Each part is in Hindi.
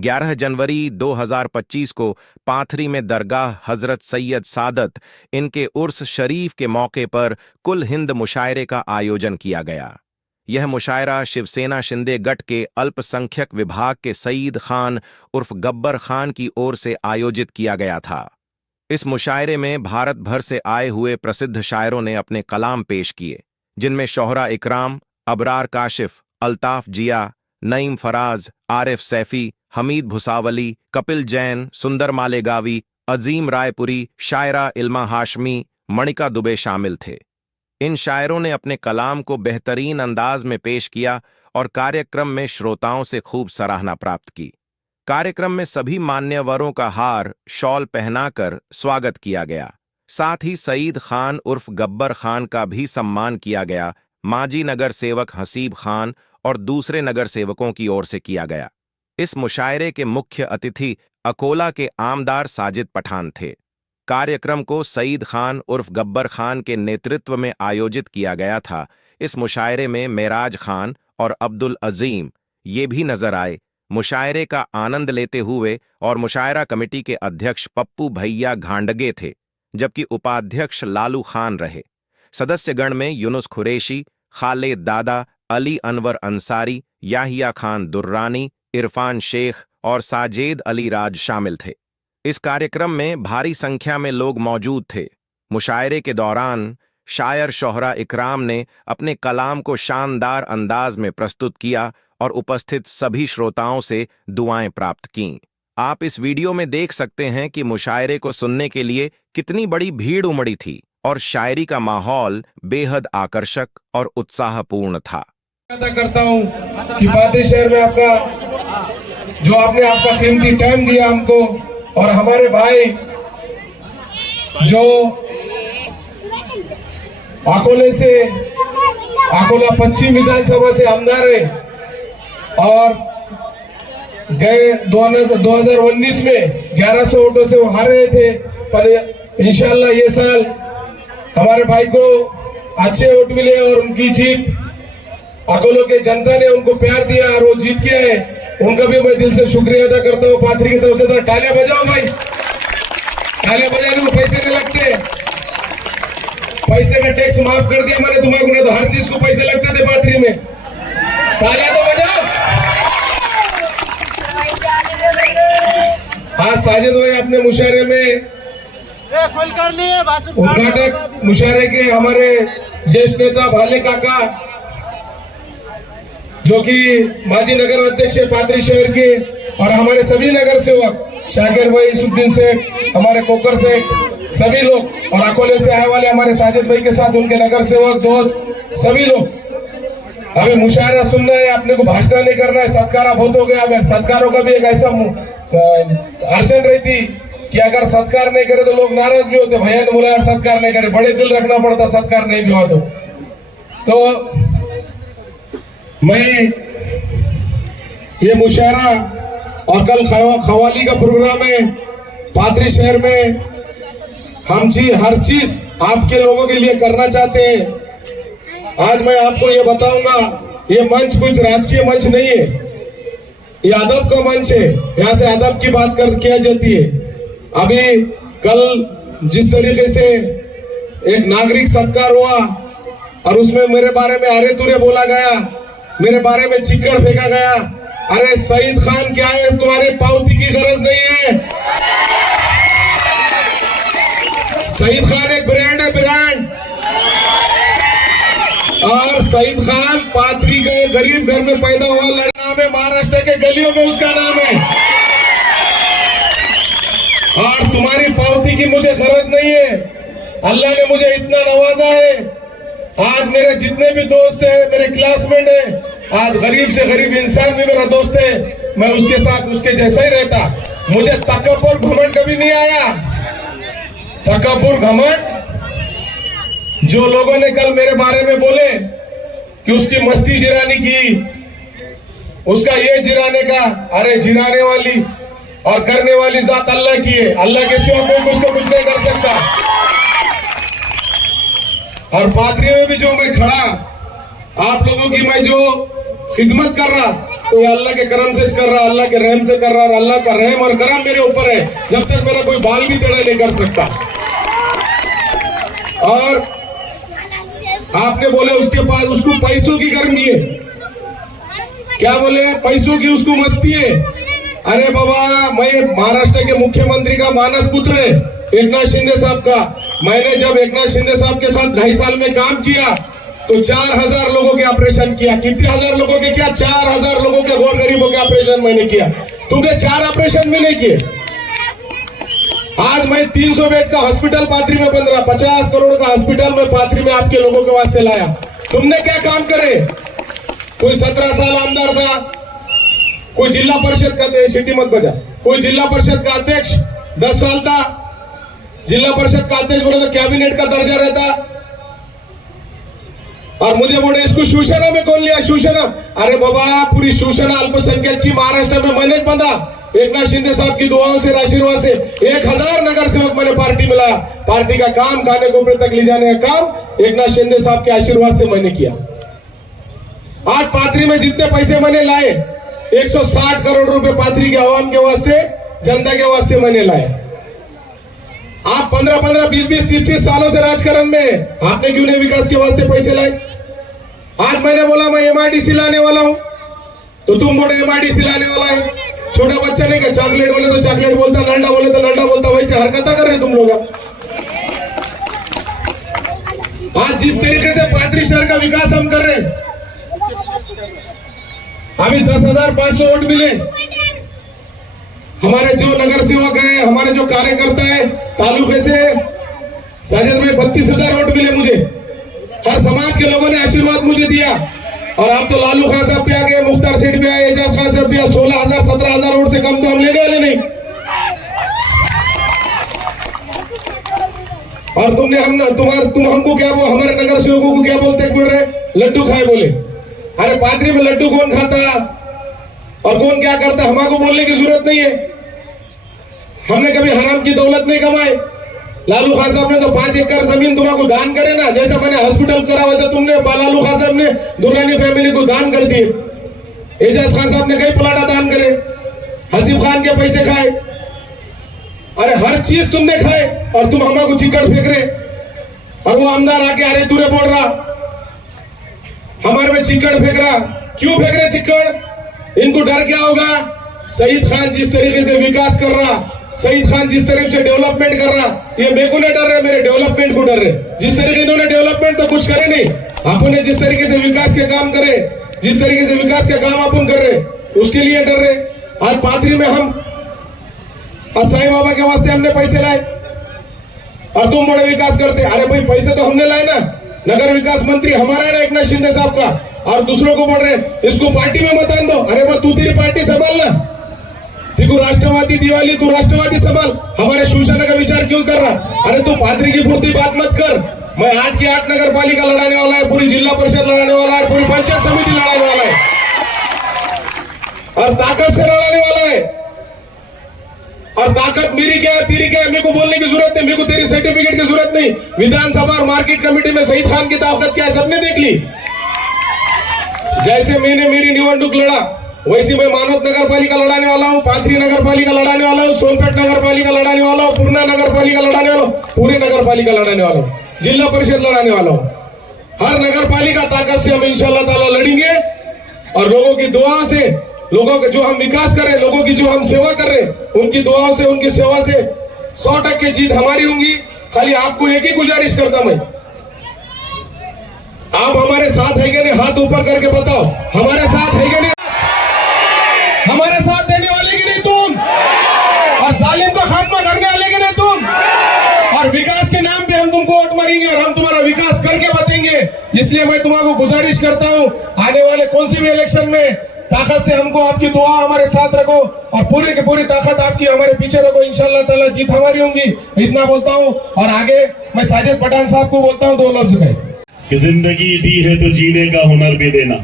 11 जनवरी 2025 को पाथरी में दरगाह हजरत सैयद सादत इनके उर्स शरीफ के मौके पर कुल हिंद मुशायरे का आयोजन किया गया। यह मुशायरा शिवसेना शिंदे गट के अल्पसंख्यक विभाग के सईद खान उर्फ गब्बर खान की ओर से आयोजित किया गया था। इस मुशायरे में भारत भर से आए हुए प्रसिद्ध शायरों ने अपने कलाम पेश किए, जिनमें शोहरा इकराम, अबरार काशिफ, अल्ताफ जिया, नईम फराज, आरिफ सैफी, हमीद भुसावली, कपिल जैन, सुंदर मालेगावी, अजीम रायपुरी, शायरा इल्मा हाशमी, मणिका दुबे शामिल थे। इन शायरों ने अपने कलाम को बेहतरीन अंदाज में पेश किया और कार्यक्रम में श्रोताओं से खूब सराहना प्राप्त की। कार्यक्रम में सभी मान्यवरों का हार शॉल पहनाकर स्वागत किया गया। साथ ही सईद खान उर्फ गब्बर खान का भी सम्मान किया गया। माजी नगर सेवक हसीब खान और दूसरे नगर सेवकों की ओर से किया गया। इस मुशायरे के मुख्य अतिथि अकोला के आमदार साजिद पठान थे। कार्यक्रम को सईद खान उर्फ गब्बर खान के नेतृत्व में आयोजित किया गया था। इस मुशायरे में मेराज खान और अब्दुल अजीम ये भी नजर आए। मुशायरे का आनंद लेते हुए और मुशायरा कमेटी के अध्यक्ष पप्पू भैया घांडगे थे, जबकि उपाध्यक्ष लालू खान रहे। सदस्यगण में यूनुस खुरेशी, खालिद दादा, अली अनवर अंसारी, याहिया खान दुर्रानी, इरफान शेख और साजेद अली राज शामिल थे। इस कार्यक्रम में भारी संख्या में लोग मौजूद थे। मुशायरे के दौरान शायर शोहरा इकराम ने अपने कलाम को शानदार अंदाज में प्रस्तुत किया और उपस्थित सभी श्रोताओं से दुआएं प्राप्त कीं। आप इस वीडियो में देख सकते हैं कि मुशायरे को सुनने के लिए कितनी बड़ी भीड़ उमड़ी थी और शायरी का माहौल बेहद आकर्षक और उत्साहपूर्ण था। करता हूं कि पाथरी शहर में आपका कीमती टाइम दिया हमको, और हमारे भाई जो अकोला पश्चिम विधानसभा से आमदार है और गए 2019 में 1100 वोटों से वो हार रहे थे, पर इंशाल्लाह ये साल हमारे भाई को अच्छे वोट मिले और उनकी जीत, अकोला के जनता ने उनको प्यार दिया और वो जीत गया है। उनका भी मैं दिल से शुक्रिया अदा करता हूँ। पाथरी की तरफ से तो तालियां बजाओ भाई, तालियां बजाने को पैसे नहीं लगते। पैसे का टैक्स माफ कर दिया मैंने तुम्हारे को, तो हर चीज को पैसे लगते थे पाथरी में। तालियां तो बजाओ। हाँ, साजिद भाई अपने मुशायरे में उद्घाटक मुशायरे के हमारे ज्येष्ठ नेता भाले काका, जो कि माजी नगर अध्यक्ष पाथरी शहर के, और हमारे सभी नगर सेवक शाकिर भाई, इसुद्दीन सेठ, हमारे कोकर सेठ, सभी लोग, और अकोले से आए वाले हमारे साजिद भाई के साथ उनके नगर सेवक दोस्त सभी लोग। अभी मुशायरा सुनना है, अपने को भाषण नहीं करना है। सत्कारा बहुत हो गया। अब सत्कारों का भी एक ऐसा अड़चन रहती कि अगर सत्कार नहीं करे तो लोग नाराज भी होते। भैया ने बोला यार सत्कार नहीं करे, बड़े दिल रखना पड़ता सत्कार नहीं भी हो तो मैं ये मुशायरा और कल खवाली का प्रोग्राम है पाथरी शहर में। हम हर चीज आपके लोगों के लिए करना चाहते हैं। आज मैं आपको ये बताऊंगा, ये मंच कुछ राजकीय मंच नहीं है, ये अदब का मंच है। यहाँ से अदब की बात किया जाती है। अभी कल जिस तरीके से एक नागरिक सत्कार हुआ और उसमें मेरे बारे में अरे तुरे बोला गया, मेरे बारे में चिक्कड़ फेंका गया। अरे सईद खान क्या है, तुम्हारे पावती की गरज नहीं है। सईद खान एक ब्रांड है, ब्रांड। और सईद खान पाथरी का एक गरीब घर में पैदा हुआ लड़का है, महाराष्ट्र के गलियों में उसका नाम है। और तुम्हारी पावती की मुझे गरज नहीं है। अल्लाह ने मुझे इतना नवाजा है, आज मेरे जितने भी दोस्त हैं, मेरे क्लासमेट हैं, आज गरीब से गरीब इंसान भी मेरा दोस्त है, मैं उसके साथ उसके जैसा ही रहता। मुझे तकब्बुर घमंड कभी नहीं आया। तकब्बुर घमंड जो लोगों ने कल मेरे बारे में बोले कि उसकी मस्ती जिरानी की, उसका ये जिराने का, अरे जिराने वाली और करने वाली जात अल्लाह की है। अल्लाह के सिवा कोई उसको कुछ नहीं कर सकता। और पाथरी में भी जो मैं खड़ा, आप लोगों की मैं जो खिदमत कर रहा, तो ये अल्लाह के करम से कर रहा, अल्लाह के रहम से कर रहा, और अल्लाह का रहम और करम मेरे ऊपर है। जब तक मेरा कोई बाल भी टेढ़ा नहीं कर सकता। और आपने बोले उसके पास उसको पैसों की गर्मी है, क्या बोले, पैसों की उसको मस्ती है। अरे बाबा, मैं महाराष्ट्र के मुख्यमंत्री का मानस पुत्र है एकनाथ शिंदे साहब का। मैंने जब एकनाथ शिंदे साहब के साथ 2.5 साल में काम किया तो 4000 लोगों के ऑपरेशन किया। कितने हजार लोगों के किया? 4000 लोगों के गौर गरीबों के ऑपरेशन मैंने किया। तुमने 4 ऑपरेशन भी नहीं किए। आज मैं 300 बेड का हॉस्पिटल पाथरी में बन रहा, 50 करोड़ का हॉस्पिटल में पाथरी में आपके लोगों के वास्ते लाया। तुमने क्या काम करे? कोई 17 साल आमदार था, कोई जिला परिषद का, सिटी मत बजा, कोई जिला परिषद का अध्यक्ष 10 साल था। जिला परिषद का अध्यक्ष बोले तो कैबिनेट का दर्जा रहता, और मुझे बोले इसको शिवसेना में कौन लिया? शिवसेना? अरे बाबा, पूरी शिवसेना अल्पसंख्यक की महाराष्ट्र में मैंने बंधा। एकनाथ शिंदे साहब की दुआओं से, आशीर्वाद से 1000 नगर सेवक मैंने पार्टी मिला। पार्टी का काम, खाने को ऊपर तक ले जाने का काम एकनाथ शिंदे साहब के आशीर्वाद से मैंने किया। आज पाथरी में जितने पैसे मैंने लाए, 160 करोड़ रुपए पाथरी के आवाम के वास्ते, जनता के वास्ते मैंने लाए। आप 15-15, 20-20, 30-30 सालों से राजकारण में, आपने क्यों नहीं विकास के वास्ते पैसे लाए? आज मैंने बोला मैं MIDC लाने वाला हूं, तो तुम बोले MIDC लाने वाला है। छोटा बच्चा नहीं का चॉकलेट बोले तो चॉकलेट बोलता, नंडा बोले तो नंडा बोलता, वैसे हरकत कर रहे तुम लोग। आज जिस तरीके से पाथरी शहर का विकास हम कर रहे हैं, अभी 10,500 वोट मिले। हमारे जो नगर सेवक है, हमारे जो कार्यकर्ता है तालुके से, साजिद में 32,000 वोट मिले मुझे। हर समाज के लोगों ने आशीर्वाद मुझे दिया। और आप तो लालू खान साहब पे आ गए, मुख्तार सेठ पे आए, एजाज खान साहब पे आए। 16,000 17,000 वोट से कम तो हम लेने वाले नहीं। और तुम हमको क्या बोल, हमारे नगर सेवकों को क्या बोलते बोल रहे? लड्डू खाए बोले। अरे पाथरी में लड्डू कौन खाता और कौन क्या करता, हमारे को बोलने की जरूरत नहीं है। हमने कभी हराम की दौलत नहीं कमाई। लालू खान साहब ने तो 5 एकड़ जमीन तुम्हारा दान करे ना, जैसा मैंने हॉस्पिटल करा वैसा तुमने लालू खान साहब ने दुर्रानी फैमिली को दान कर दिए। एजाज खान साहब ने कई प्लाटा दान करे, हसीब खान के पैसे खाए। अरे हर चीज तुमने खाए और तुम हमारे को चिक्कड़ फेंक रहे। और वो आमदार आके अरे दूरे बोल रहा, हमारे में चिक्कड़ फेंक रहा। क्यों फेंक रहे चिक्कड़? इनको डर क्या होगा? सईद खान जिस तरीके से विकास कर रहा, सईद खान जिस तरीके से डेवलपमेंट कर रहा, ये मेरे को नहीं डर रहे, मेरे डेवलपमेंट को डर रहे। जिस तरीके इन्होंने डेवलपमेंट तो कुछ करे नहीं, आपने जिस तरीके से विकास के काम करे, जिस तरीके से विकास के काम अपन कर रहे, उसके लिए डर रहे। आज पाथरी में हम साईं बाबा के वास्ते हमने पैसे लाए और तुम बड़े विकास करते। अरे भाई, पैसे तो हमने लाए ना, नगर विकास मंत्री हमारा है ना एकनाथ शिंदे साहब का। और दूसरों को बोल रहे इसको पार्टी में मत आन दो। अरे वो तू तेरी पार्टी संभाल ना, देखो राष्ट्रवादी दिवाली, तू राष्ट्रवादी संभाल, हमारे शिवसेना का विचार क्यों कर रहा? अरे तू पाथरी की पूर्ति बात मत कर। मैं 8 की 8 नगर पालिका लड़ाने वाला है, पूरी जिला परिषद लड़ाने वाला है, पूरी पंचायत समिति लड़ाने वाला है और ताकत से लड़ाने वाला है। और ताकत मेरी क्या है, तेरी क्या है, मेरे को बोलने की जरूरत नहीं, मेरे को तेरी सर्टिफिकेट की जरूरत नहीं। विधानसभा और मार्केट कमेटी में सईद खान की ताकत क्या है सबने देख ली। जैसे मैंने मेरी निवडणूक लड़ा, वैसे मैं मानवत नगर पालिका लड़ाने वाला हूँ, पाथरी नगर पालिका लड़ाने वाला हूँ, सोनपेट नगर पालिका लड़ाने वाला हूँ, पूर्णा नगर पालिका लड़ाने वाला हूँ, पूरे नगर पालिका लड़ाने वाला हूँ, जिला परिषद लड़ाने वाला हूँ। हर नगर पालिका ताकत से हम इंशाल्लाह ताला लड़ेंगे। और लोगों की दुआ से, लोगों के जो हम विकास कर रहे, लोगों की जो हम सेवा कर रहे, उनकी दुआओं से, उनकी सेवा से 100% जीत हमारी होंगी। खाली आपको एक ही गुजारिश करता मैं, आप हमारे साथ है कि नहीं? हाथ ऊपर करके बताओ, हमारे साथ है कि नहीं? हमारे साथ देने वाले कि नहीं तुम? और जालिम को खात्मा करने वाले कि नहीं तुम? और विकास के नाम पे हम तुमको वोट मारेंगे और हम तुम्हारा विकास करके बताएंगे। इसलिए मैं तुम्हारा गुजारिश करता हूं, आने वाले कौन सी भी इलेक्शन में ताकत से हमको आपकी दुआ हमारे साथ रखो और पूरी की पूरी ताकत आपकी हमारे पीछे रखो। इंशाल्लाह ताला जीत हमारी होंगी। इतना बोलता हूं और आगे मैं साजिद पठान साहब को बोलता हूं 2 लफ्ज कहे कि जिंदगी दी है तो जीने का हुनर भी देना,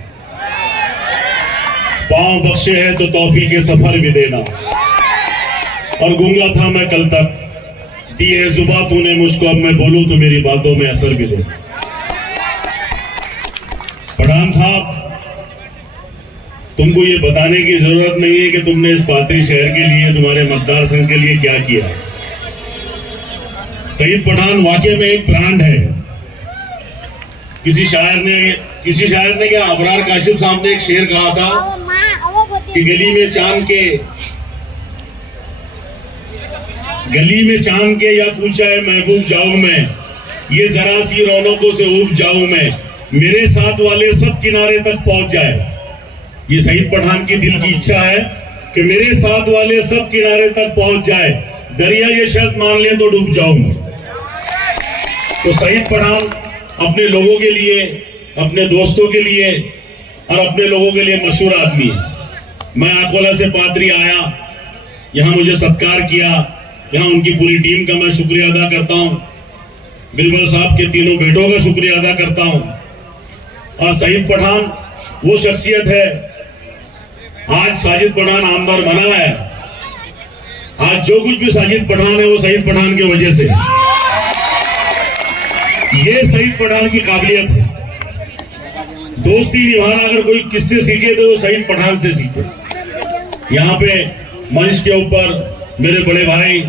पांव बख्शे है तो तौफीक के सफर भी देना। और गूंगा था मैं कल तक, दी है जुबा तूने मुझको, अब मैं बोलूं तो मेरी बातों में असर भी दे। पठान साहब, तुमको ये बताने की जरूरत नहीं है कि तुमने इस पाथरी शहर के लिए, तुम्हारे मतदार संघ के लिए क्या किया। शहीद पठान वाकई में एक ब्रांड है। किसी शायर ने क्या, अबरार काशिफ साहब ने एक शेर कहा था कि गली में चांद के या पूछा है महबूब जाऊं मैं, ये जरा सी रौनकों से उब जाऊं मैं, मेरे साथ वाले सब किनारे तक पहुंच जाए। ये शहीद पठान की दिल की इच्छा है कि मेरे साथ वाले सब किनारे तक पहुंच जाए, दरिया ये शर्त मान ले तो डूब जाऊं। तो शहीद पठान अपने लोगों के लिए, अपने दोस्तों के लिए और अपने लोगों के लिए मशहूर आदमी है। मैं अकोला से पाथरी आया, यहां मुझे सत्कार किया, यहां उनकी पूरी टीम का मैं शुक्रिया अदा करता हूं, बिरबल साहब के तीनों बेटों का शुक्रिया अदा करता हूं। और शहीद पठान वो शख्सियत है, आज साजिद पठान आमदार बना है, आज जो कुछ भी साजिद पठान है वो शहीद पठान की वजह से। ये शहीद पठान की काबिलियत है। दोस्ती निभाना अगर कोई किससे सीखे तो वो शहीद पठान से सीखे। यहाँ पे मंच के ऊपर मेरे बड़े भाई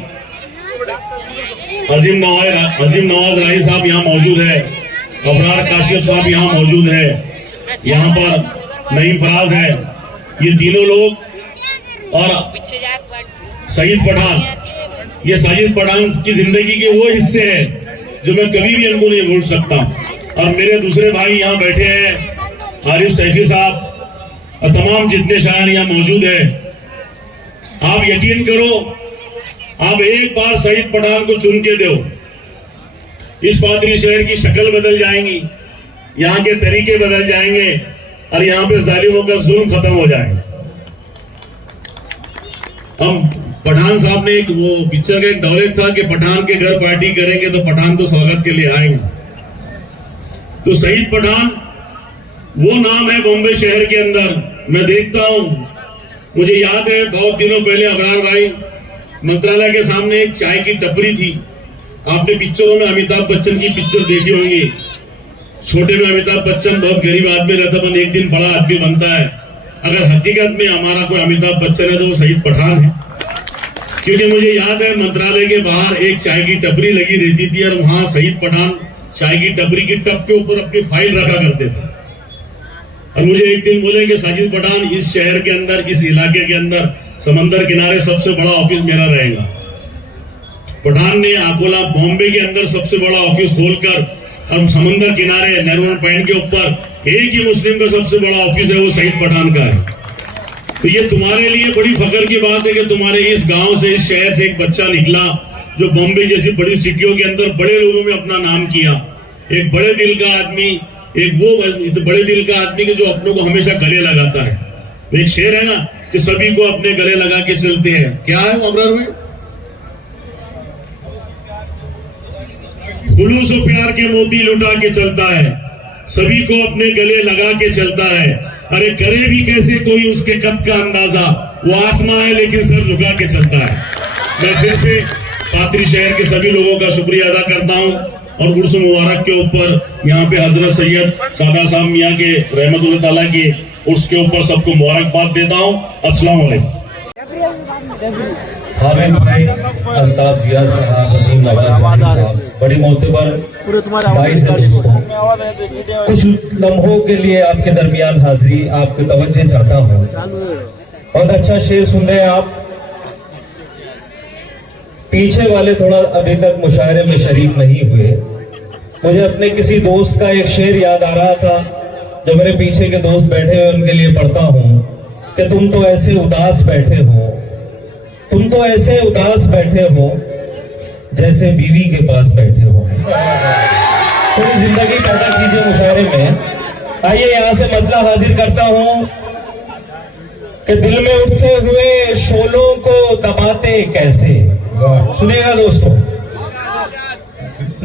अजीम नवाज राही साहब यहाँ मौजूद है, अबरार काशिफ साहब यहाँ मौजूद है, यहाँ पर नईम फराज है। ये तीनों लोग और शहीद पठान, ये शहीद पठान की जिंदगी के वो हिस्से हैं जो मैं कभी भी इनको नहीं भूल सकता। और मेरे दूसरे भाई यहाँ बैठे हैं, आरिफ सैफी साहब और तमाम जितने शायर यहाँ मौजूद हैं। आप यकीन करो, आप एक बार शहीद पठान को चुन के दो, इस पाथरी शहर की शक्ल बदल जाएंगी, यहाँ के तरीके बदल जाएंगे और यहाँ पे जालिमों का जुल्म खत्म हो जाएगा। हम पठान साहब ने एक वो पिक्चर का एक डायलॉग था कि पठान के घर पार्टी करेंगे तो पठान तो स्वागत के लिए आएंगे। तो शहीद पठान वो नाम है बॉम्बे शहर के अंदर। मैं देखता हूं, मुझे याद है बहुत दिनों पहले अबरार भाई मंत्रालय के सामने एक चाय की टपरी थी। आपने पिक्चरों में अमिताभ बच्चन की पिक्चर देखी होंगी। छोटे में अमिताभ बच्चन बहुत गरीब आदमी रहता, पर एक दिन बड़ा आदमी बनता है। अगर हकीकत में हमारा कोई अमिताभ बच्चन है तो वो शहीद पठान है। क्योंकि मुझे याद है मंत्रालय के बाहर एक चाय की टपरी लगी रहती थी और वहां शहीद पठान चाय की टपरी की टप के ऊपर अपनी फाइल रखा करते थे। और मुझे एक दिन बोले कि साजिद पठान, इस शहर के अंदर, इस इलाके के अंदर समंदर किनारे सबसे बड़ा ऑफिस मेरा रहेगा। पठान ने अकोला बॉम्बे के अंदर सबसे बड़ा ऑफिस खोलकर और समंदर किनारे नरवन पॉइंट के ऊपर एक ही मुस्लिम का सबसे बड़ा ऑफिस है, वो शहीद पठान का है। तो ये तुम्हारे लिए बड़ी फख्र की बात है कि तुम्हारे इस गांव से, इस शहर से एक बच्चा निकला जो बॉम्बे जैसी बड़ी सिटियों के अंदर बड़े लोगों में अपना नाम किया। एक बड़े दिल का आदमी, एक वो बड़े दिल का आदमी के जो अपनों को हमेशा गले लगाता है। एक शेर है ना कि सभी को अपने गले लगा के चलते हैं। क्या है अबरार भाई? खुलूस और प्यार के मोती लुटा के चलता है, सभी को अपने गले लगा के चलता है। अरे करे भी कैसे कोई उसके कद का अंदाजा, वो आसमां है लेकिन सर झुका के चलता है। मैं फिर से पाथरी शहर के सभी लोगों का शुक्रिया अदा करता हूं और उर्स मुबारक के ऊपर यहाँ पे हजरत सैयद सादा साहब मियाँ के रहमतुल्लाह ताला के उर्स के ऊपर सबको मुबारकबाद देता हूँ। अस्सलाम वालेकुम। हामिद भाई, अल्ताफ जिया साहब, अजीम नवाज साहब, बड़ी मोतबर भाई से दोस्तों, कुछ लम्हों के लिए आपके दरमियान हाजिरी आपको तवज्जो चाहता हूँ। बहुत अच्छा शेर सुन रहे हैं आप। पीछे वाले थोड़ा अभी तक मुशायरे में शरीक नहीं हुए। मुझे अपने किसी दोस्त का एक शेर याद आ रहा था, जो मेरे पीछे के दोस्त बैठे हुए उनके लिए पढ़ता हूँ कि तुम तो ऐसे उदास बैठे हो, तुम तो ऐसे उदास बैठे हो जैसे बीवी के पास बैठे हो। थोड़ी जिंदगी पैदा कीजिए मुशायरे में। आइए यहाँ से मतला हाजिर करता हूँ कि दिल में उठते हुए शोलों को दबाते कैसे। सुनिएगा दोस्तों,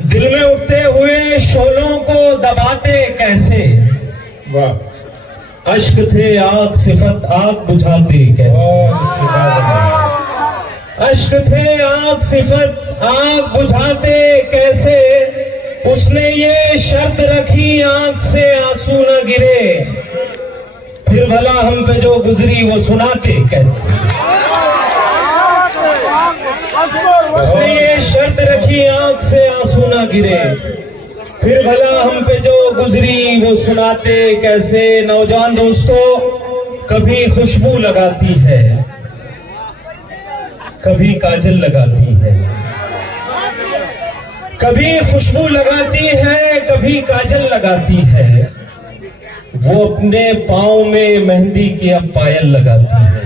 दिल में उठते हुए शोलों को दबाते कैसे, अश्क थे आग सिफत आग बुझाते कैसे, अश्क थे आग सिफत आग बुझाते कैसे, उसने ये शर्त रखी आंख से आंसू न गिरे, फिर भला हम पे जो गुजरी वो सुनाते कैसे। उसने ये शर्त रखी आंख से आंसू ना गिरे, फिर भला हम पे जो गुजरी वो सुनाते कैसे। नौजवान दोस्तों, कभी खुशबू लगाती है, कभी काजल लगाती है, कभी खुशबू लगाती है, कभी काजल लगाती है। वो अपने पाँव में मेहंदी की अब पायल लगाती है,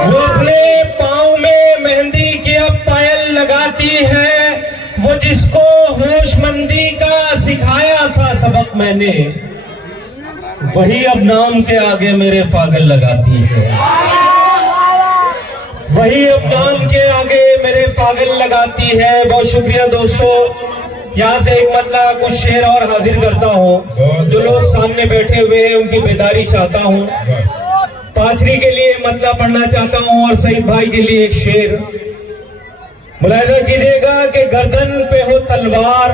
वो अपने पाँव में मेहंदी की अब पायल लगाती है। वो जिसको होशमंदी का सिखाया था सबक मैंने, वही अब नाम के आगे मेरे पागल लगाती है, वही अब नाम के आगे मेरे पागल लगाती है। बहुत शुक्रिया दोस्तों। यहाँ से एक मतलब कुछ शेर और हाजिर करता हूँ। जो लोग सामने बैठे हुए हैं उनकी बेदारी चाहता हूँ। पाथरी के लिए मतलब पढ़ना चाहता हूँ और सईद भाई के लिए एक शेर। मुलाहिजा कीजिएगा कि गर्दन पे हो तलवार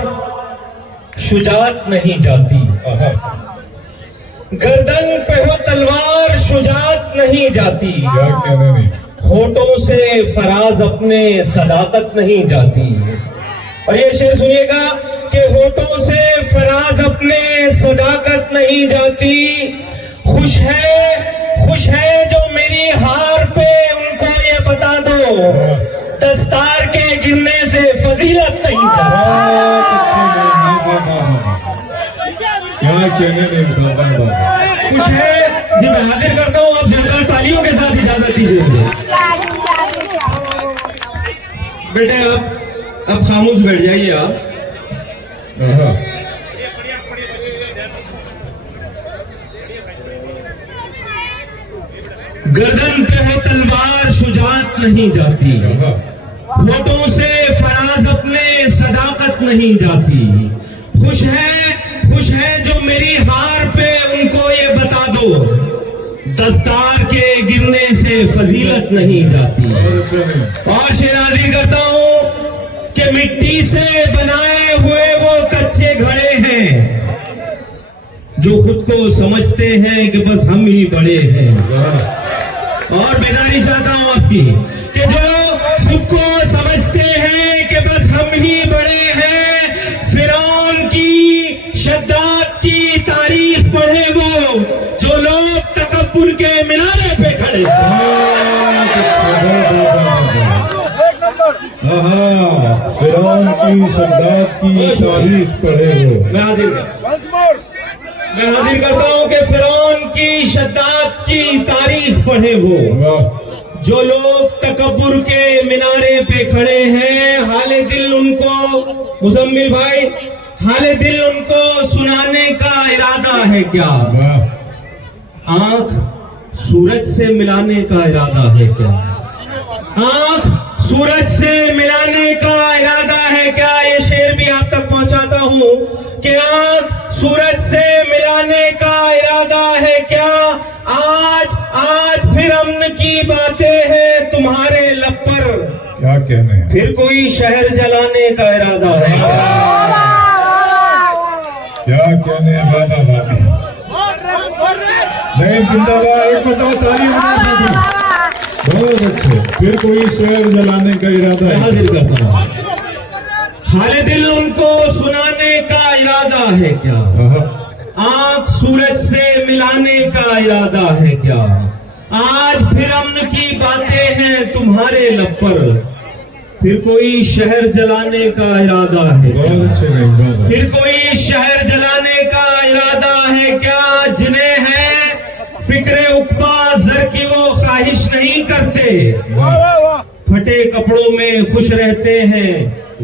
शुजात नहीं जाती, गर्दन पे हो तलवार शुजात नहीं जाती। क्या कहने नहीं। होठों से फराज अपने सदाकत नहीं जाती। और ये शेर सुनिएगा कि होठों से फराज अपने सदाकत नहीं जाती। खुश है जो मेरी हार पे उनको ये बता दो, दस्तार के गिरने से फजीलत नहीं जाती। क्या कहने नहीं मुसलमान। खुश है जी। मैं हाजिर करता हूँ, आप जोरदार तालियों के साथ इजाजत दीजिए मुझे। बेटे आप अब खामोश बैठ जाइए आप। गर्दन पे हो तलवार शुजात नहीं जाती, होठों से फराज अपने सदाकत नहीं जाती। खुश है जो मेरी हार पे उनको ये बता दो, दस्तार के गिरने से फजीलत नहीं जाती। और शेर हाजिर करता हूं कि मिट्टी से बनाए हुए वो कच्चे घड़े हैं, जो खुद को समझते हैं कि बस हम ही बड़े हैं। और बेदारी चाहता हूं आपकी कि जो खुद को समझते हैं कि बस हम ही बड़े हैं, फिरौन की शद्दाद की तारीख पढ़े वो, जो लोग तकब्बुर के मिनारे पे खड़े। फिरौन की शद्दाद की तारीख पढ़े हो। मैं हाजिर करता हूं कि फिरौन की शद्दाद की तारीख पढ़े वो, जो लोग तकब्बुर के मिनारे पे खड़े हैं। हाले दिल उनको, मुजम्मिल भाई, हाले दिल उनको सुनाने का इरादा है क्या? आंख सूरज से मिलाने का इरादा है क्या? आंख सूरज से मिलाने का इरादा है क्या? ये शेर भी आप तक पहुंचाता हूं कि आंख सूरज से मिलाने का इरादा है क्या? आज फिर अमन की बातें हैं तुम्हारे लब पर, क्या कहने। फिर कोई शहर जलाने का इरादा है क्या कहने। बाबा बाबा नहीं, जिंदाबाद। एक मतलब ताली बना, बहुत अच्छे। फिर कोई शहर जलाने का इरादा है। हाजिर करता हूं, हाले दिल उनको सुनाने का इरादा है क्या? आंख सूरज से मिलाने का इरादा है क्या? आज फिर अमन की बातें हैं तुम्हारे लब पर, फिर कोई शहर जलाने का इरादा है क्या? बहुत अच्छे नहीं। फिर कोई शहर जलाने का इरादा है क्या? जिन्हें है फिक्रे उकबा जर की वो ख्वाहिश नहीं करते, फटे कपड़ों में खुश रहते हैं,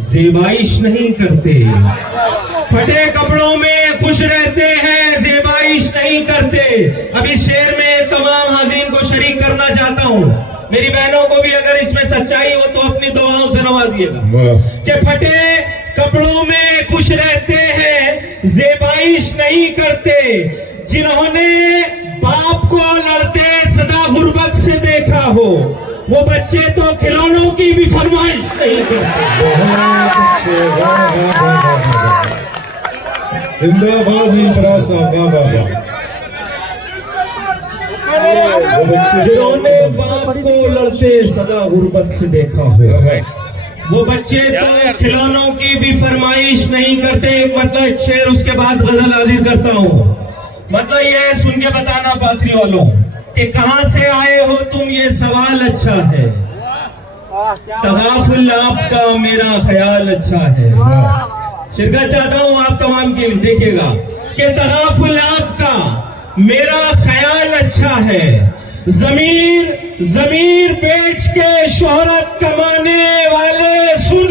ज़ेबाइश नहीं करते। फटे कपड़ों में खुश रहते हैं, ज़ेबाइश नहीं करते। अब इस शेर में तमाम हाज़रीन को शरीक करना चाहता हूँ। मेरी बहनों को भी अगर इसमें सच्चाई हो तो अपनी दुआओं से नवाजिएगा कि फटे कपड़ों में खुश रहते हैं, ज़ेबाइश नहीं करते। जिन्होंने बाप को लड़ते सदा गुर्बत से देखा हो, वो बच्चे तो खिलौनों की भी फरमाइश नहीं करते। जिंदाबाद इंफरा साहब। जिन्होंने बाप को लड़ते सदा गुर्बत से देखा हो, वो बच्चे तो खिलौनों की भी फरमाइश नहीं करते। मतलब एक शेर उसके बाद गजल हाजिर करता हूँ। मतलब ये सुन के बताना पाथरी वालों कि कहां से आए हो तुम, ये सवाल अच्छा है। तगाफुल आपका मेरा ख्याल अच्छा है। शिरकत चाहता हूं आप तमाम के लिए, देखिएगा कि तगाफुल आपका मेरा ख्याल अच्छा है। जमीर बेच के शोहरत कमाने वाले सुन,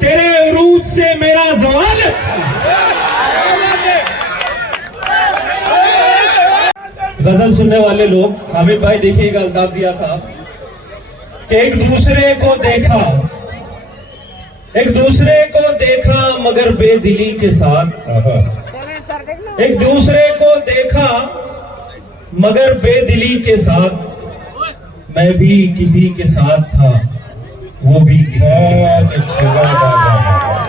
तेरे उरूज से मेरा जवाल अच्छा है। गजल सुनने वाले लोग, हामिद भाई देखिएगा, अल्ताफ जिया साहब, एक दूसरे को देखा मगर बेदिली के साथ, एक दूसरे को देखा मगर बेदिली के साथ, मैं भी किसी के साथ था वो भी किसी के साथ,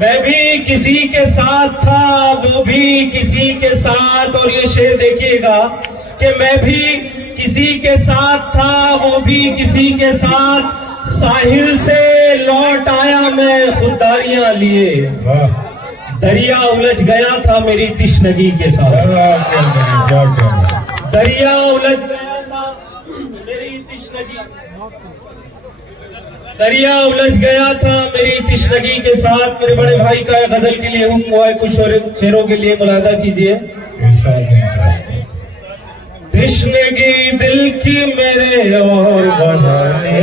मैं भी किसी के साथ था वो भी किसी के साथ। और ये शेर देखिएगा कि मैं भी किसी के साथ था वो भी किसी के साथ, साहिल से लौट आया मैं खुददारियां लिए, दरिया उलझ गया था मेरी तिश्नगी के साथ, दरिया उलझ गया था मेरी तिश्नगी, दरिया उलझ गया था मेरी तिश्नगी के साथ। मेरे बड़े भाई का गजल के लिए हुक्म हुआ है, कुछ शेरों के लिए मुलादा कीजिए। तिश्नगी दिल की मेरे और बढ़ाने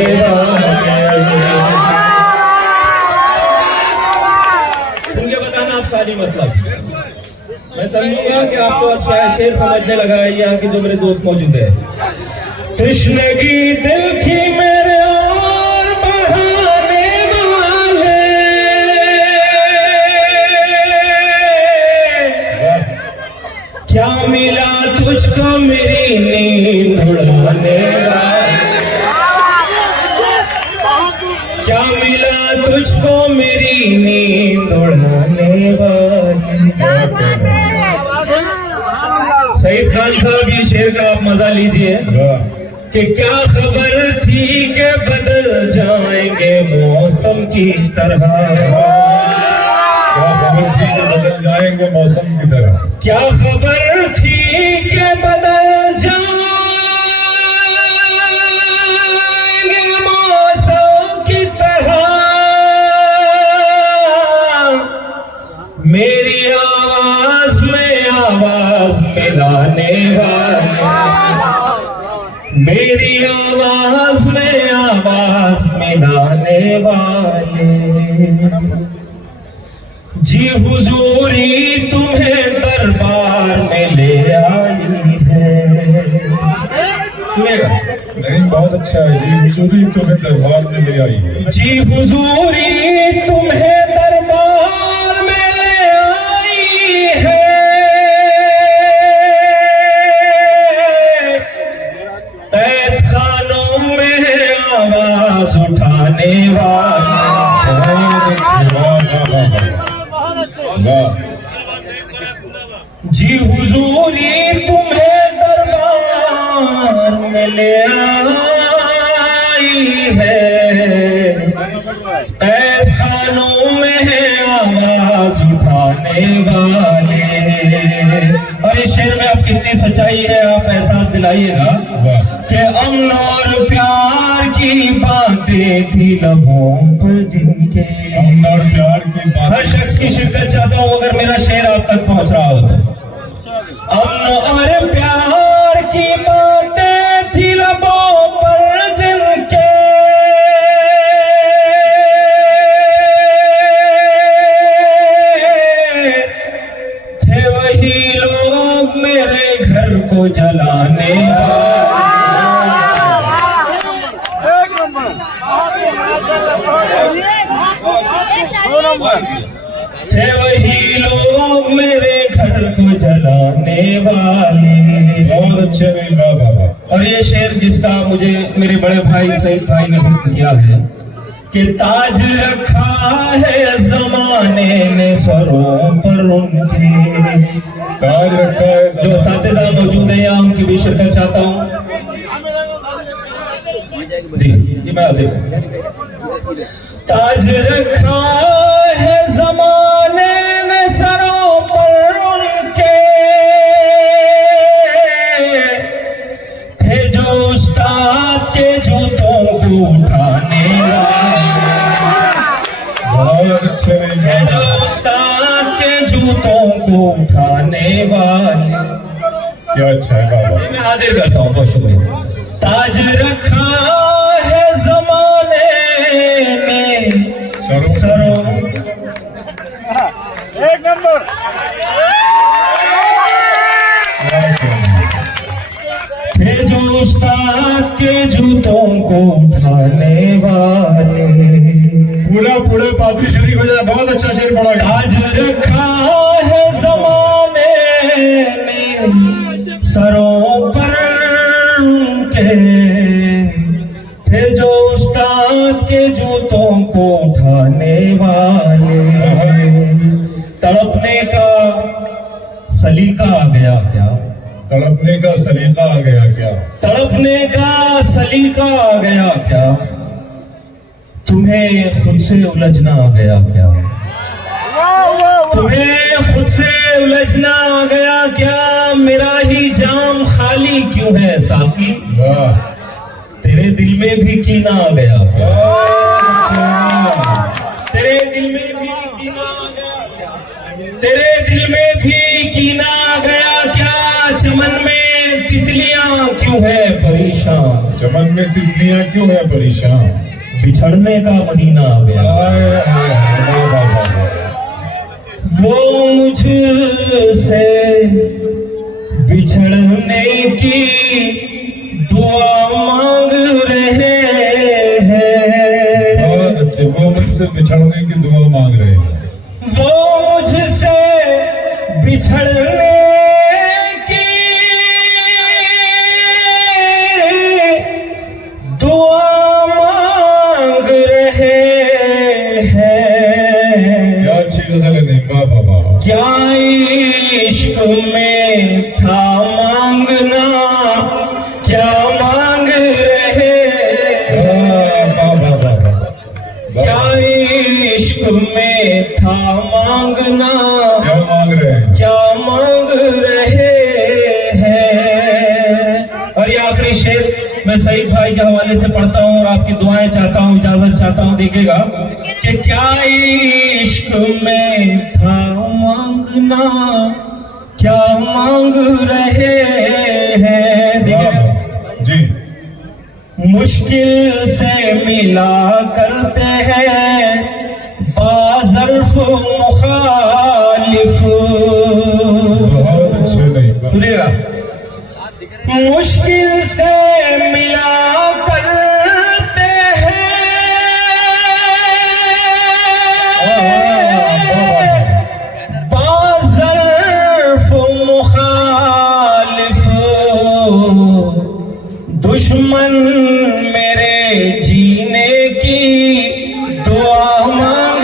सुन के बताना आप सारी मतलब, मैं समझूंगा कि आपको अब शायद शेर समझने लगा है। यहाँ के जो मेरे दोस्त मौजूद है, तिश्नगी दिल की मेरे और बढ़ाने वाले, क्या मिला तुझको मेरी नींद उड़ाने वाले, क्या मिला तुझको मेरी नींद उड़ाने वाले। सईद खान साहब, ये शेर का आप मजा लीजिए कि क्या खबर थी कि बदल जाएंगे मौसम की तरह, क्या खबर थी कि बदल जाएंगे मौसम की तरह, क्या खबर थी कि बदल जाएंगे मौसम की तरह, मेरी आवाज में आवाज मिलाने वाले, मेरी आवाज में आवाज मिलाने वाले, जी हुजूरी तुम्हें दरबार में ले आई है। सुनेगा नहीं, बहुत अच्छा है जी। हुजूरी तुम्हें दरबार में ले आई है, जी हुजूरी तुम्हें दरबार में ले आई है, कैद खानों में आवाज उठाने वाली, जी हुजूरी तुम्हें दरबार में ले आई है, कैद खानों में है आवाज उठाने वाले। और इस शेर में आप कितनी सच्चाई है आप एहसास दिलाइएगा कि अमन और प्यार की बातें थी लबों पर जिनके, अमन और प्यार की बात, हर शख्स की शिरकत चाहता हूं अगर मेरा शेर आप तक पहुंच रहा हो तो। अमन और प्यार की बातें थी लबों पर जिनके, थे वही लोग मेरे घर को जलाने थे, वही लोग मेरे घर को जलाने वाले। बहुत अच्छे नहीं बाबा। और ये शेर जिसका मुझे मेरे बड़े भाई सईद भाई ने जिक्र किया है कि ताज रखा है जमाने ने सरों पर उनके, ताज रखा है जो असातिज़ा मौजूद है यहाँ उनकी भी शिरकत चाहता हूँ। जी ये मैं आते ताज रखा है ज़माने ने सरों पर उनके, थे जो उस्ताद के जूतों को उठाने बहुत अच्छे नहीं थे, जो उस्ताद के जूतों को उठाने वाले। क्या अच्छा है बाबा। मैं हाजिर करता हूँ, बहुत शुक्रिया। ताज रखा है ज़माने ने सरों एक नंबर। थे जो उस्ताद के जूतों को उठाने वाले। पूरा पूरा पादरी शरीफ हो जाए। बहुत अच्छा शेर पड़ा। ताज रखा है ज़माने ने सरों पर उनके, थे जो उस्ताद के जूतों को उठाने वाले। तड़पने का सलीका आ गया क्या? तड़पने का सलीका आ गया क्या? तड़पने का सलीका आ गया क्या? तुम्हें खुद से उलझना आ गया क्या? तुम्हें खुद से उलझना आ गया क्या? मेरा ही जाम खाली क्यों है साकी? वाह तेरे दिल में भी कीना आ गया क्या? बहुत अच्छा। तेरे दिल में भी कीना आ गया क्या? तेरे दिल में भी कीना आ गया क्या? चमन में तितलियां क्यों है परेशान? चमन में तितलियां क्यों है परेशान? बिछड़ने का महीना आ गया। वो मुझसे बिछड़ने की दुआ मांग रहे हैं। बहुत अच्छे। वो मुझसे बिछड़ने की दुआ मांग रहे हैं। वो मुझसे बिछड़ने की दुआ मांग रहे हैं। क्या अच्छी गजल है। नहीं वाह वाह वाह। क्या इश्क में था मांगना, क्या मांग रहे हैं? वाह वाह वाह वाह। क्या इश्क में था मांगना, क्या मांग रहे हैं? क्या मांग रहे हैं? और ये आखिरी शेर मैं सईद भाई के हवाले से पढ़ता हूँ और आपकी दुआएं चाहता हूँ, इजाजत चाहता हूँ। देखिएगा कि क्या इश्क में था मांगना, क्या मांग रहे हैं? देखिएगा जी मुश्किल से मिला करते हैं बाज़र्फ मुखालिफ। बहुत अच्छे। नहीं सुनिएगा मुश्किल से मिला करते हैं बाज़र्फ मुखालिफ। दुश्मन मेरे जीने की दुआ मांग।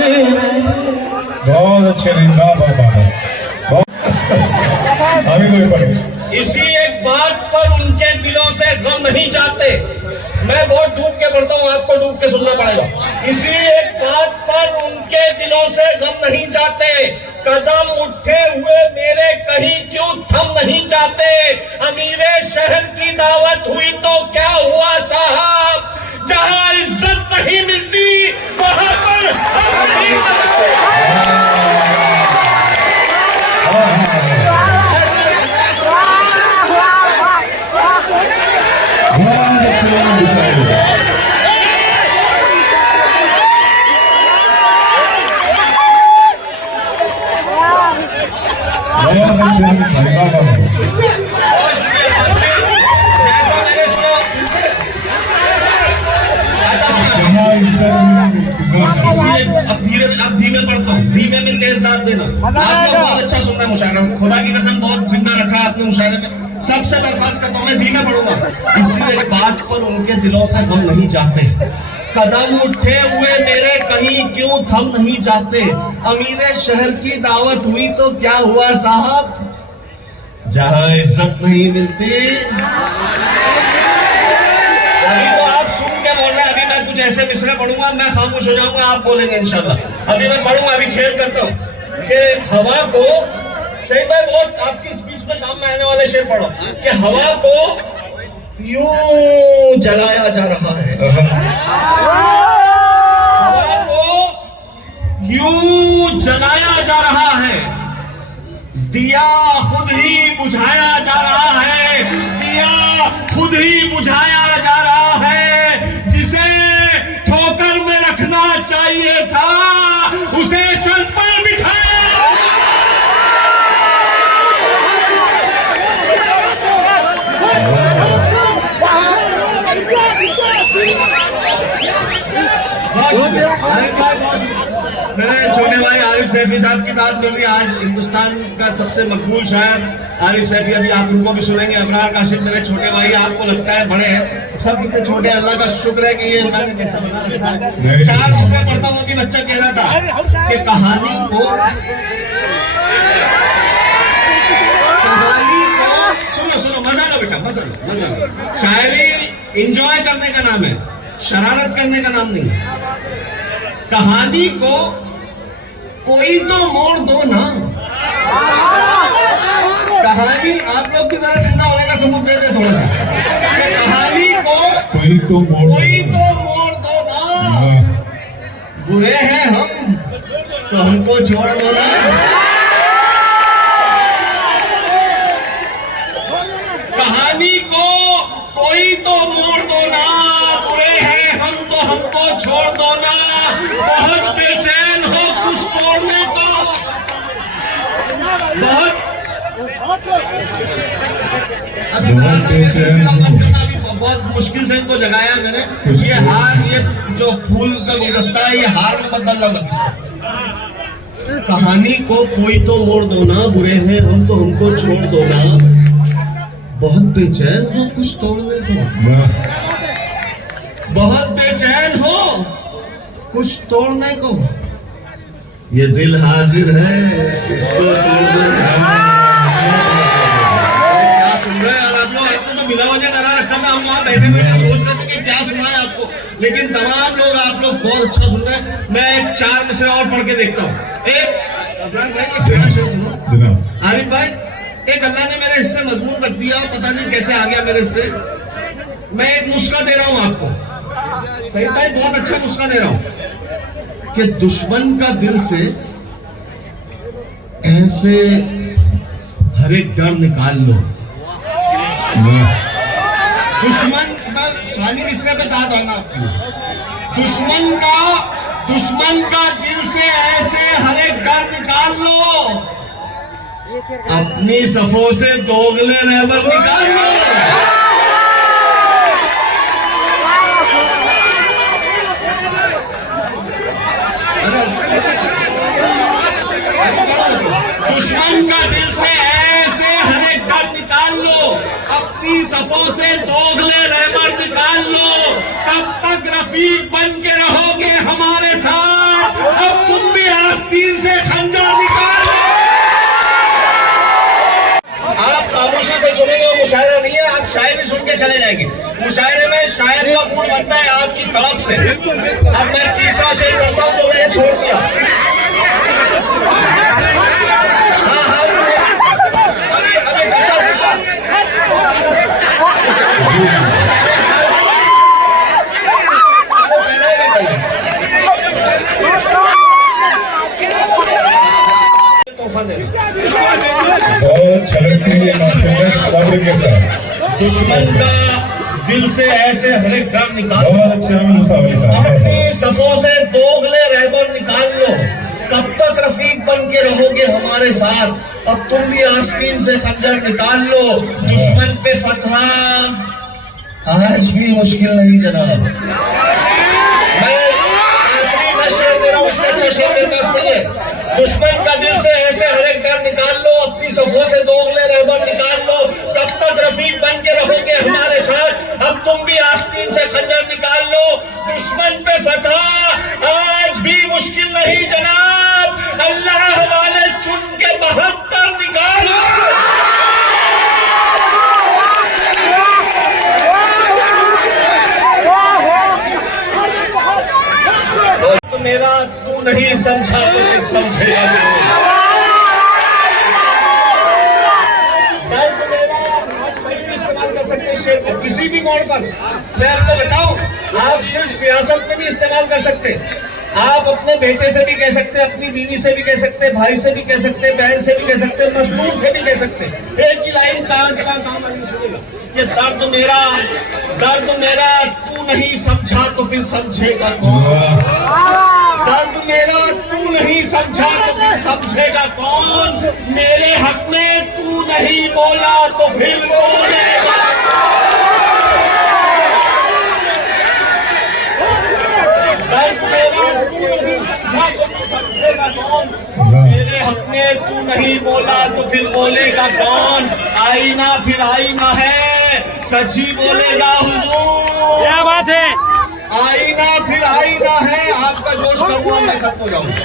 बहुत अच्छे। नहीं वाह वाह वाह। अभी कोई पढ़े। इसी एक बात पर उनके दिलों से गम नहीं जाते। मैं बहुत डूब के पढ़ता हूँ, आपको डूब के सुनना पड़ेगा। इसी एक बात पर उनके दिलों से गम नहीं जाते। कदम उठे हुए मेरे कहीं क्यों थम नहीं जाते। अमीरे शहर की दावत हुई तो क्या हुआ साहब। जहाँ इज्जत नहीं मिलती वहाँ पर हम नहीं जाते। बहुत अच्छे मुशायरे। बहुत अच्छे। वाह वाह वाह। बहुत शुक्रिया पादरी। जैसा मैंने सुना अच्छा सुना। जहाँ इज्जत मिलेगी। अब धीमे पढ़ता हूँ, धीमे में तेज दाद देना। आप लोग बहुत अच्छा सुन रहे हैं मुशायरा। खुदा की कसम बहुत जिंदा रखा है आपने मुशायरे में। सबसे दरख्वास्त करता हूँ मैं धीमे पढ़ूंगा। इसी एक बात पर उनके दिलों से गम नहीं जाते। कदम उठे हुए मेरे कहीं क्यों थम नहीं जाते। अमीरे शहर की दावत हुई तो क्या हुआ साहब। जहां इज्जत नहीं मिलती। अभी तो आप सुन के बोल रहे हैं, अभी मैं कुछ ऐसे मिसरे पढ़ूंगा, मैं खामोश हो जाऊंगा, आप बोलेंगे इंशाल्लाह। अभी मैं पढ़ूंगा, अभी खेल करता हूं कि हवा को, सही भाई बहुत आपकी स्पीच में काम में आने वाले शेर पढ़ो कि हवा को यूं जलाया जा रहा है, हवा को यूं जलाया जा रहा है, दिया खुद ही बुझाया जा रहा है, दिया खुद ही बुझाया जा रहा है, जिसे ठोकर में रखना चाहिए था उसे सर पर बिठाया। मेरे छोटे भाई आरिफ सैफी साहब की बात कर ली। आज हिंदुस्तान का सबसे मकबूल शायर आरिफ सैफी, अभी आप उनको भी सुनेंगे। अबरार काशिफ मेरे छोटे भाई, आपको लगता है बड़े हैं, सबसे छोटे। अल्लाह का शुक्र है कि ये अल्लाह ने कैसा बना रखा है। 4 मिसरे पढ़ता हूँ कि बच्चा कह रहा था कि कहानी को सुनो सुनो, मजा लो बेटा, मजा लो मजा लो। शायरी इंजॉय करने का नाम है, शरारत करने का नाम नहीं है। कहानी को कोई तो मोड़ दो ना। कहानी आप लोग की तरह जिंदा होने का सबूत दे दे थोड़ा सा। कहानी को कोई तो मोड़ दो ना। बुरे हैं हम तो हमको छोड़ दो ना। कहानी को कोई तो मोड़ दो ना, बुरे हैं हम तो हमको छोड़ दो ना। बहुत बेचैन हो कुछ तोड़ने को, बहुत अभी बहुत मुश्किल से इनको जगाया मैंने। ये हार, ये जो फूल का गुलदस्ता है, ये हार में बदल लगा। कहानी को कोई तो मोड़ दो ना, बुरे हैं हम तो हमको छोड़ दो ना। बहुत बेचैन हो कुछ तोड़ने को, बहुत बेचैन हो कुछ तोड़ने को। ये दिल हाजिर है इसको तोड़ दो। क्या सुन रहे हैं यार आप लोग? आपने तो बिना वजह डरा रखा था। हम वहां बैठे बैठे सोच रहे थे कि क्या सुनाए आपको, लेकिन तमाम लोग, आप लोग बहुत अच्छा सुन रहे हैं। मैं 4 मिसरे और पढ़ के देखता हूँ। एक अबरार भाई, एक शेर सुनो। आरिफ भाई, एक अल्लाह ने मेरे हिस्से मजमून रख दिया, पता नहीं कैसे आ गया मेरे हिस्से। मैं एक नुस्खा दे रहा हूं आपको, सही भाई, बहुत अच्छा नुस्खा दे रहा हूं कि दुश्मन का दिल से ऐसे हर एक डर निकाल लो। दुश्मन का शानी मिसरे पे दाद आना आपको। दुश्मन का दिल से ऐसे हर एक डर निकाल लो, अपनी सफों से दोगले रहबर निकाल लो। दुश्मन का दिल से ऐसे हर एक डर निकाल लो, अपनी सफों से दोगले रहबर निकाल लो। कब तक रफीक बन के रहोगे हमारे साथ, अब तुम भी आस्तीन से खंजर निकाल लो। आप खामोशी से सुनेंगे, वो मुशायरा नहीं है, आप शायरी सुन के चले जाएंगे। मुशायरे में शायर का मूड बनता है आपकी तरफ से। अब मैं तीसरा शेर पढ़ता हूं जो मैंने छोड़ दिया। हाँ हाँ, अभी चर्चा बहुत छलकती है सब्र के साथ। दुश्मन का दिल से ऐसे हर एक डर निकाल, बहुत अच्छे मुसाफिर साहब। अपनी सफों से दोगले रहबर निकाल लो। कब तक रफीक बन के रहोगे हमारे साथ, अब तुम भी आस्तीन से खंजर निकाल लो। दुश्मन पे फतह आज भी मुश्किल नहीं जनाब। मैं आखिरी में शेर दे रहा हूं, उससे अच्छा शेर मेरे पास नहीं है। दुश्मन का दिल से ऐसे हर एक डर निकाल लो, अपनी सफों से दोगले रहबर निकाल लो। कब तक रफीक बन के रहोगे हमारे साथ, अब तुम भी आस्तीन से खंजर निकाल लो। दुश्मन पे फतह आज भी मुश्किल नहीं जनाब, अल्लाह वाले चुन के 72 निकाल लो। तू नहीं समझा तो फिर समझेगा कौन? दर्द मेरा कहीं भी इस्तेमाल कर सकते हैं शेर को, किसी भी मोड़ पर। मैं आपको बताऊं, आप सिर्फ सियासत में भी इस्तेमाल कर सकते हैं। आप अपने बेटे से भी कह सकते हैं, अपनी बीवी से भी कह सकते हैं, भाई से भी कह सकते हैं, बहन से भी कह सकते हैं, मजदूर से भी कह सकते हैं। एक ही लाइन कहाँ जगह काम आदमी सुनेगा, ये दर्द मेरा तू नहीं समझा तो फिर समझेगा कौन? दर्द मेरा तू नहीं समझा तो फिर समझेगा कौन? मेरे हक में तू नहीं बोला तो फिर बोलेगा दर्द मेरा तू नहीं समझा तो फिर समझेगा कौन? मेरे हक में तू नहीं बोला तो फिर बोलेगा कौन? आईना फिर आईना है, सच ही बोलेगा हुजूर। क्या बात है? आईना फिर आईना है, आपका जोश कम हुआ मैं खत्म हो जाऊंगा।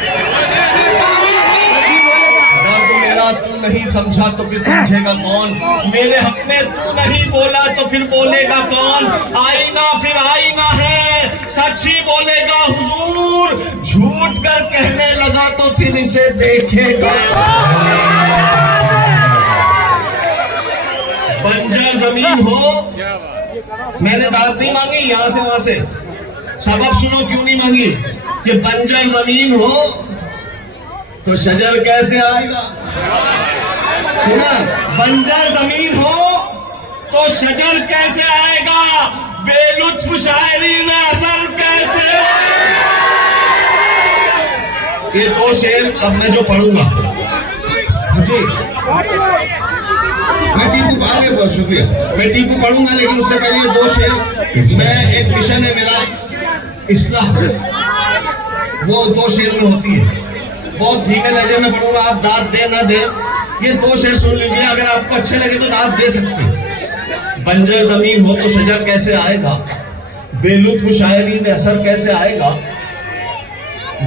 दर्द मेरा तू नहीं समझा तो फिर समझेगा कौन? मेरे हक में तू नहीं बोला तो फिर बोलेगा कौन? आईना फिर आईना है, सच ही बोलेगा हुजूर। झूठ कर कहने लगा तो फिर इसे देखेगा। बंजर जमीन हो, मैंने बात नहीं मांगी यहां से वहां से, सबब सुनो क्यों नहीं मांगी कि बंजर जमीन हो तो शजर कैसे आएगा? सुना, बंजर जमीन हो तो शजर कैसे आएगा? बेलुत्फ शायरी में असर कैसे आएगा? ये दो शेर अब मैं जो पढ़ूंगा जी, मैं टीपू बहुत शुक्रिया, मैं टीपू पढ़ूंगा, लेकिन उससे पहले ये दो शेर, मैं एक मिशन है मेरा इस्लाह, वो दो शेर में होती है, बहुत धीमे लहजे में पढ़ूंगा, आप दाद दे ना दे, ये दो शेर सुन लीजिए, अगर आपको अच्छे लगे तो दाद दे सकते हैं। बंजर जमीन हो तो शजर कैसे आएगा? बेलुत्फ शायरी में असर कैसे आएगा?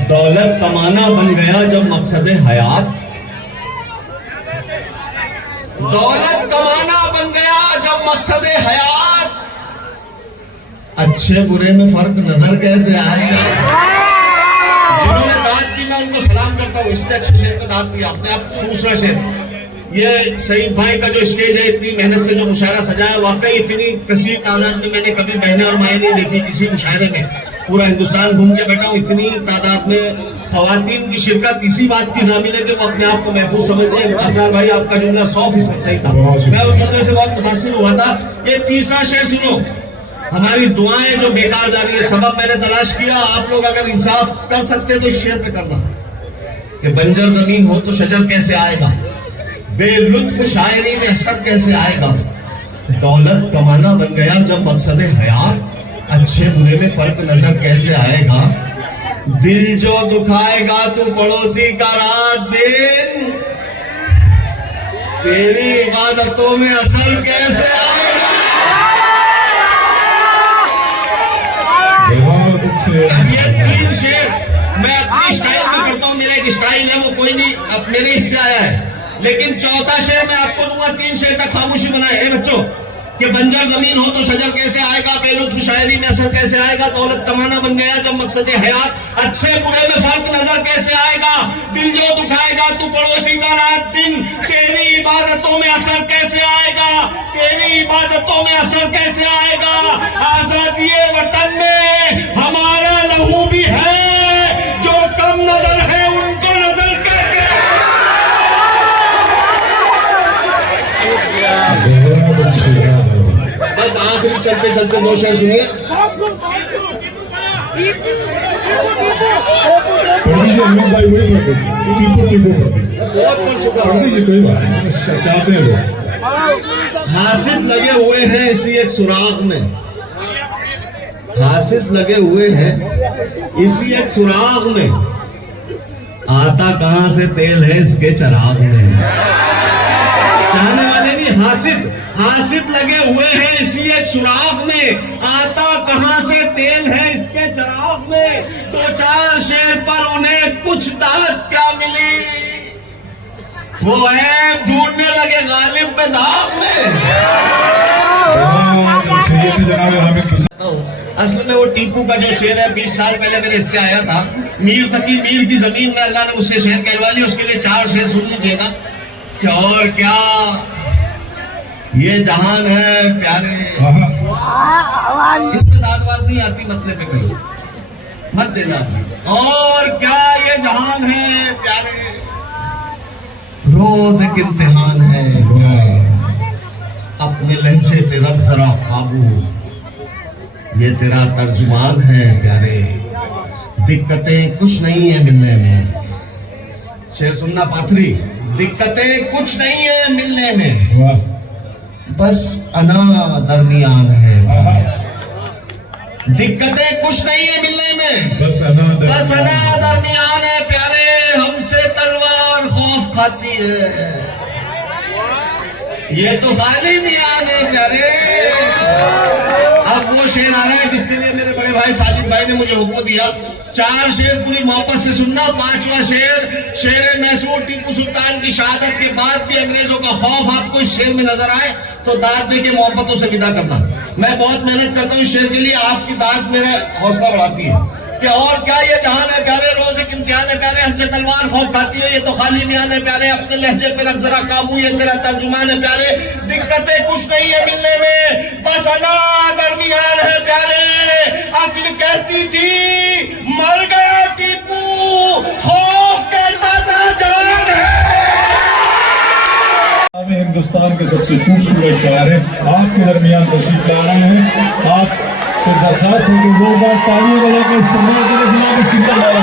दौलत कमाना बन गया जब मकसद हयात, दौलत कमाना बन गया जब मकसद हयात, अच्छे बुरे में फर्क नजर कैसे आएगा? जिन्होंने दाद दी मैं उनको सलाम करता हूँ, इससे अच्छे शेर को दाद दिया आपने। अब दूसरा शेर, ये सईद भाई का जो स्टेज है, इतनी मेहनत से जो मुशायरा सजाया, वाकई इतनी कसीर तादाद में मैंने कभी बहनें और माएँ नहीं देखी किसी मुशायरे में। पूरा हिंदुस्तान घूम के बैठा हूँ, इतनी तादाद में खवातीन की शिरकत इसी बात की जामिन है कि वो अपने आप को महफूज समझते हैं। अफरार भाई आपका जुमला 100% सही था, मैं उस जुमले से बहुत मुतासिर हुआ था। ये तीसरा शेर सुनो, हमारी दुआएं जो बेकार जा रही है, सबब मैंने तलाश किया, आप लोग अगर इंसाफ कर सकते तो इस शेर पे करना कि बंजर जमीन हो तो शजर कैसे आएगा? बेलुत्फ शायरी में असर कैसे आएगा? दौलत कमाना बन गया जब मकसद हयात, अच्छे बुरे में फर्क नजर कैसे आएगा? दिल जो दुखाएगा तो पड़ोसी का रात दिन, तेरी इबादतों में असर कैसे आएगा? ये तीन शेर मैं अपनी स्टाइल में करता हूँ, मेरा एक स्टाइल है, वो कोई नहीं अब मेरे हिस्से आया है, लेकिन चौथा शेर मैं आपको दूंगा, तीन शेर तक खामोशी बनाए बच्चों, कि बंजर जमीन हो तो शजर कैसे आएगा? बेलुत्फ शायरी में असर कैसे आएगा? दौलत कमाना बन गया जब मकसद हयात, अच्छे बुरे में फर्क नजर कैसे आएगा? दिल जो दुखाएगा तू पड़ोसी का रात दिन, तेरी इबादतों में असर कैसे आएगा? तेरी इबादतों में असर कैसे आएगा? आजादी वतन में हमारा लहू भी है, जो कम नजर है उनको नजर कैसे बस आखिरी चलते चलते दो शेर सुनिए। बहुत पढ़ चुका हूं। चाहते हैं लोग, हासिद लगे हुए हैं इसी एक सुराग में, हासिद लगे हुए हैं इसी एक सुराग में, आता कहां से तेल है इसके चराग में। चाहने वाले नहीं, हासिद हासिद लगे हुए हैं इसी एक सुराग में, आता कहां से तेल है इसके चराग में। दो चार शेर पर उन्हें कुछ दाद क्या मिली, वो ऐब ढूंढने लगे गालिब पे दाग में। असल में वो टीपू का जो शेर है 20 साल पहले मेरे हिस्से आया था, मीर तकी मीर की जमीन में अल्लाह ने मुझसे शेर कहलवा ली, उसके लिए 4 शेर सुन लीजिएगा कि और क्या ये जहान है प्यारे। इसमें दाद वाद नहीं आती, मतलब पे कहीं मत देना। और क्या ये जहान है प्यारे, रोज एक इम्तिहान है प्यारे, अपने लहजे पे रख जरा काबू, ये तेरा तर्जुमान है प्यारे, दिक्कतें कुछ नहीं है मिलने में। शेर सुनना पाथरी, दिक्कतें कुछ नहीं है मिलने में, बस अना दरमियान है। दिक्कतें कुछ नहीं है मिलने में, बस अना दरमियान है प्यारे, हमसे तलवार खौफ खाती है, ये तो खाली बयान है प्यारे। अब वो शेर आ रहा है जिसके लिए मेरे बड़े भाई साजिद भाई ने मुझे हुक्म दिया 4 शेर पूरी मोहब्बत से सुनना। 5वां शेर, शेर मैसूर टीपू सुल्तान की शहादत के बाद भी अंग्रेजों का खौफ आपको इस शेर में नजर आए तो दाद दे के मोहब्बतों से विदा करना। मैं बहुत मेहनत करता हूँ इस शेर के लिए, आपकी दाद मेरा हौसला बढ़ाती है कि और क्या ये जहान है प्यारे, रोज एक इम्तिहान है प्यारे, हमसे तलवार खौफ खाती है, ये तो खाली बयान है प्यारे, अपने लहजे पे रख जरा काबू, ये तेरा तर्जुमान है प्यारे, दिक्कतें कुछ नहीं है मिलने में, बस अना दरमियान है प्यारे, अक्ल कहती थी मर गया टीपू, खौफ कहता था जान है। हिंदुस्तान के सबसे खूबसूरत शायर हैं, आपके दरमियान तशरीफ ला रहे हैं। आप से दरखास्त है कि जोरदार तालियों बजा के इस्तेमाल करें जनाब सिकंदर।